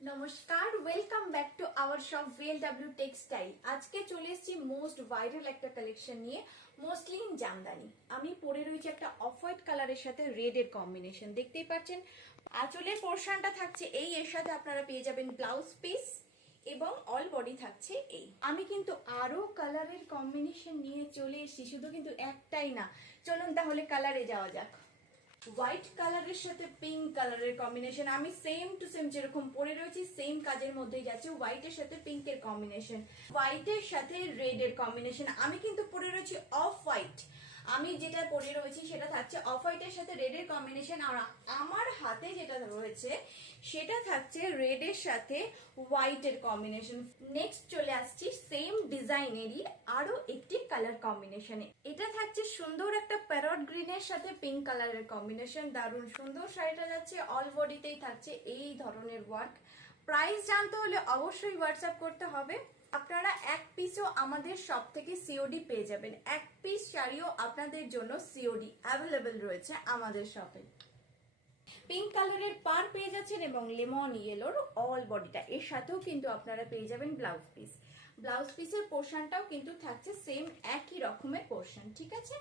নমস্কার, welcome back to our shop VLW textile. আজকে চলে এসেছি মোস্ট ভাইরাল একটা কালেকশন নিয়ে, মসলিন জামদানি। আমি পরে রয়েছি একটা অফ হোয়াইট কালারের সাথে রেড এর কম্বিনেশন, দেখতেই পাচ্ছেন। আঁচলের পোর্শনটা থাকছে এই, এর সাথে আপনারা পেয়ে যাবেন ব্লাউজ পিস এবং অল বডি থাকছে এই। আমি কিন্তু আরো কালারের কম্বিনেশন নিয়ে চলে এসেছি, শুধু কিন্তু একটাই না। চলুন তাহলে কালারে যাওয়া যাক। হোয়াইট কালারের সাথে পিঙ্ক কালারের কম্বিনেশন, আমি সেম টু সেম যেরকম পরে রয়েছি সেম কাজের মধ্যেই যাচ্ছে। হোয়াইটের সাথে পিঙ্কের কম্বিনেশন, হোয়াইটের সাথে রেড এর কম্বিনেশন। আমি কিন্তু পরে রয়েছি অফ হোয়াইট, আমি যেটা পরে রয়েছি সেটা থাকছে অফ হোয়াইটের সাথে রেড এর কম্বিনেশন। আর আমার হাতে যেটা রয়েছে সেটা থাকছে রেড এর সাথে হোয়াইট এর কম্বিনেশন। নেক্সট চলে আসছি সেম ডিজাইনেরই আরো একটি কালার কম্বিনেশনে। এটা থাকছে সুন্দর একটা প্যারট গ্রিনের সাথে পিঙ্ক কালারের কম্বিনেশন। দারুণ সুন্দর শাড়িটা যাচ্ছে, অল বডিতেই থাকছে এই ধরনের ওয়ার্ক। প্রাইস জানতে হলে অবশ্যই হোয়াটসঅ্যাপ করতে হবে। আপনারা এক পিসও আমাদের শপ থেকে সিওডি পেয়ে যাবেন, এক পিস শাড়িও আপনাদের জন্য সিওডি অ্যাভেলেবেল রয়েছে আমাদের শপে। পিঙ্ক কালারের পার পেয়ে যাচ্ছেন এবং লেমন ইয়েলোর অল বডিটা, এর সাথেও কিন্তু আপনারা পেয়ে যাবেন ব্লাউজ পিস। ব্লাউজ পিসের পোর্শনটাও কিন্তু থাকছে সেম একই রকমের পোর্শন, ঠিক আছে।